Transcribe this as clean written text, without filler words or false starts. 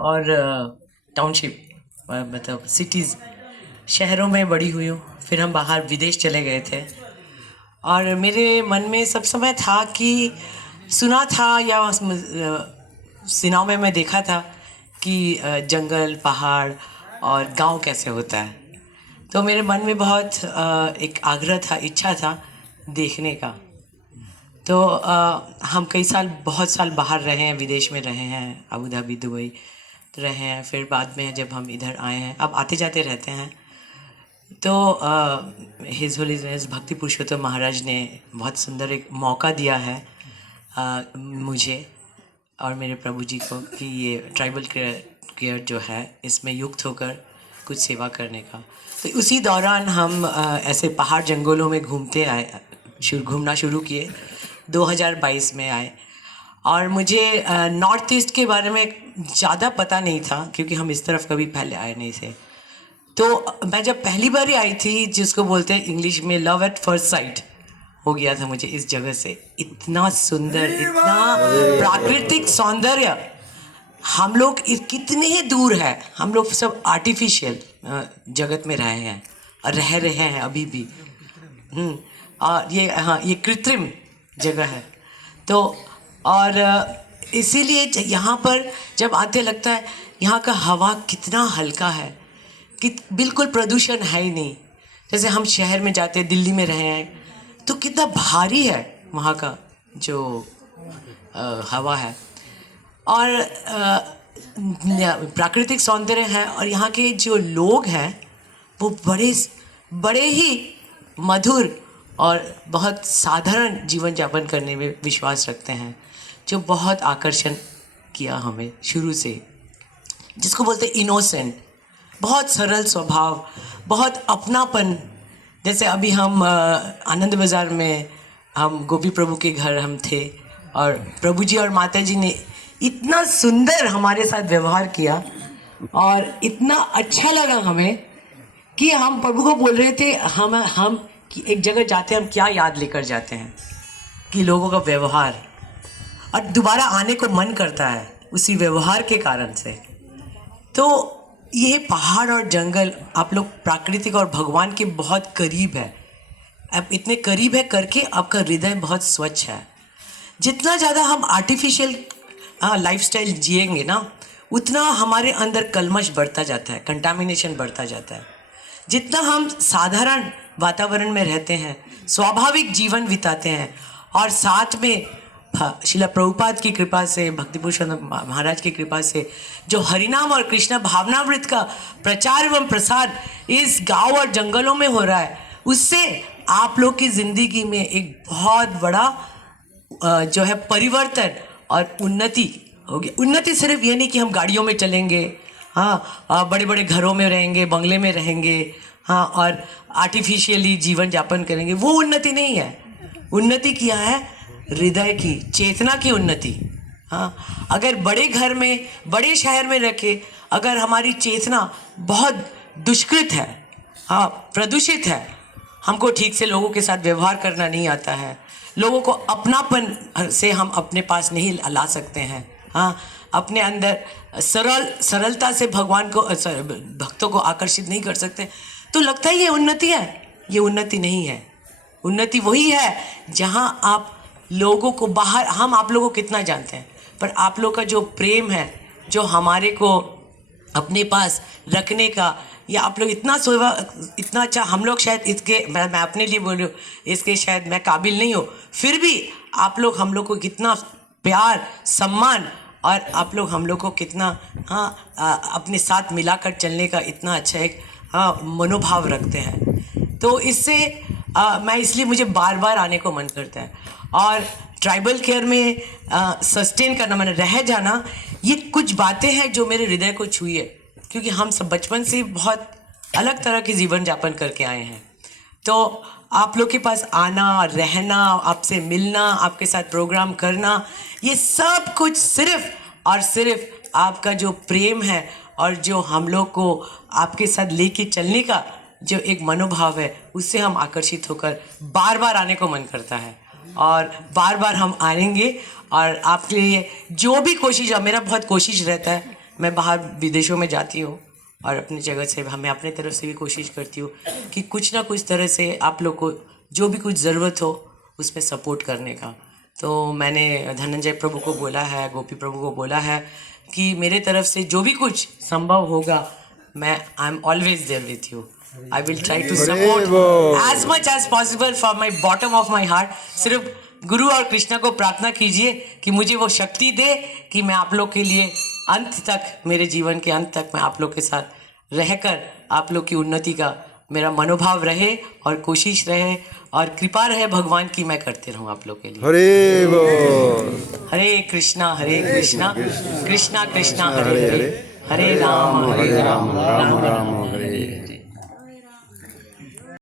और टाउनशिप मतलब सिटीज़ शहरों में बड़ी हुई हूँ। फिर हम बाहर विदेश चले गए थे और मेरे मन में सब समय था कि सुना था या सिनेमा में मैं देखा था कि जंगल पहाड़ और गांव कैसे होता है। तो मेरे मन में बहुत एक आग्रह था, इच्छा था देखने का। तो हम कई साल बहुत साल बाहर रहे हैं, विदेश में रहे हैं, अबू धाबी दुबई रहे हैं। फिर बाद में जब हम इधर आए हैं, अब आते जाते रहते हैं, तो हिज होलीनेस भक्ति पुरुषोत्तम महाराज ने बहुत सुंदर एक मौका दिया है मुझे और मेरे प्रभु जी को कि ये ट्राइबल केयर जो है इसमें युक्त होकर कुछ सेवा करने का। तो उसी दौरान हम ऐसे पहाड़ जंगलों में घूमना शुरू किए। 2022 में आए और मुझे नॉर्थ ईस्ट के बारे में ज़्यादा पता नहीं था क्योंकि हम इस तरफ कभी पहले आए नहीं थे। तो मैं जब पहली बार आई थी, जिसको बोलते हैं इंग्लिश में लव एट फर्स्ट साइट हो गया था मुझे इस जगह से। इतना सुंदर, इतना प्राकृतिक सौंदर्य। हम लोग कितने ही दूर है, हम लोग सब आर्टिफिशियल जगत में रहे हैं और रह रहे हैं अभी भी। और ये कृत्रिम जगह है। तो और इसीलिए यहाँ पर जब आते लगता है यहाँ का हवा कितना हल्का है कि बिल्कुल प्रदूषण है ही नहीं। जैसे हम शहर में जाते हैं, दिल्ली में रहे हैं, तो कितना भारी है वहाँ का जो हवा है। और प्राकृतिक सौंदर्य है और यहाँ के जो लोग हैं वो बड़े ही मधुर और बहुत साधारण जीवन यापन करने में विश्वास रखते हैं, जो बहुत आकर्षण किया हमें शुरू से। जिसको बोलते हैं इनोसेंट, बहुत सरल स्वभाव, बहुत अपनापन। जैसे अभी हम आनंद बाज़ार में हम गोपी प्रभु के घर हम थे और प्रभु जी और माता जी ने इतना सुंदर हमारे साथ व्यवहार किया और इतना अच्छा लगा हमें कि हम प्रभु को बोल रहे थे हम कि एक जगह जाते हैं, हम क्या याद लेकर जाते हैं कि लोगों का व्यवहार, और दोबारा आने को मन करता है उसी व्यवहार के कारण से। तो ये पहाड़ और जंगल आप लोग प्राकृतिक और भगवान के बहुत करीब है। अब इतने करीब है करके आपका हृदय बहुत स्वच्छ है। जितना ज़्यादा हम आर्टिफिशियल लाइफस्टाइल जिएंगे ना, उतना हमारे अंदर कलमश बढ़ता जाता है, कंटामिनेशन बढ़ता जाता है। जितना हम साधारण वातावरण में रहते हैं, स्वाभाविक जीवन बिताते हैं और साथ में शिला प्रभुपाद की कृपा से, भक्ति पुरुषोत्तम महाराज की कृपा से जो हरिनाम और कृष्ण भावनामृत का प्रचार एवं प्रसार इस गांव और जंगलों में हो रहा है, उससे आप लोग की ज़िंदगी में एक बहुत बड़ा जो है परिवर्तन और उन्नति होगी। उन्नति सिर्फ ये नहीं कि हम गाड़ियों में चलेंगे, बड़े बड़े घरों में रहेंगे, बंगले में रहेंगे, और आर्टिफिशियली जीवन यापन करेंगे, वो उन्नति नहीं है। उन्नति क्या है? हृदय की, चेतना की उन्नति। अगर बड़े घर में, बड़े शहर में रखे, अगर हमारी चेतना बहुत दुष्कृत है, प्रदूषित है, हमको ठीक से लोगों के साथ व्यवहार करना नहीं आता है, लोगों को अपनापन से हम अपने पास नहीं ला सकते हैं, अपने अंदर सरलता से भगवान को, भक्तों को आकर्षित नहीं कर सकते, तो लगता है ये उन्नति है। ये उन्नति नहीं है। उन्नति वही है जहाँ आप लोगों को बाहर, हम आप लोगों को कितना जानते हैं, पर आप लोग का जो प्रेम है, जो हमारे को अपने पास रखने का, या आप लोग इतना अच्छा, हम लोग शायद इसके, मैं अपने लिए बोल रही हूँ, इसके शायद मैं काबिल नहीं हूँ, फिर भी आप लोग हम लोग को कितना प्यार, सम्मान, और आप लोग हम लोग को कितना अपने साथ मिलाकर चलने का इतना अच्छा एक मनोभाव रखते हैं। तो इससे मैं, इसलिए मुझे बार बार आने को मन करता है। और ट्राइबल केयर में सस्टेन करना, मैंने रह जाना, ये कुछ बातें हैं जो मेरे हृदय को छुई है, क्योंकि हम सब बचपन से बहुत अलग तरह के जीवन यापन करके आए हैं। तो आप लोग के पास आना, रहना, आपसे मिलना, आपके साथ प्रोग्राम करना, ये सब कुछ सिर्फ और सिर्फ आपका जो प्रेम है और जो हम लोग को आपके साथ लेके चलने का जो एक मनोभाव है, उससे हम आकर्षित होकर बार बार आने को मन करता है और बार बार हम आएंगे। और आपके लिए जो भी कोशिश है, मेरा बहुत कोशिश रहता है मैं बाहर विदेशों में जाती हूँ और अपनी जगह से मैं अपने तरफ से भी कोशिश करती हूँ कि कुछ ना कुछ तरह से आप लोग को जो भी कुछ ज़रूरत हो उसमें सपोर्ट करने का। तो मैंने धनंजय प्रभु को बोला है, गोपी प्रभु को बोला है कि मेरे तरफ से जो भी कुछ संभव होगा, मैं I am always there with you. I will try to support as much as possible from my bottom of my heart. सिर्फ गुरु और कृष्णा को प्रार्थना कीजिए कि मुझे वो शक्ति दे कि मैं आप लोग के लिए अंत तक, मेरे जीवन के अंत तक मैं आप लोग के साथ रहकर आप लोग की उन्नति का मेरा मनोभाव रहे और कोशिश रहे और कृपा रहे भगवान की, मैं करते रहूं आप लोग के लिए। हरे बोल। हरे कृष्णा कृष्णा कृष्णा हरे हरे, हरे राम राम राम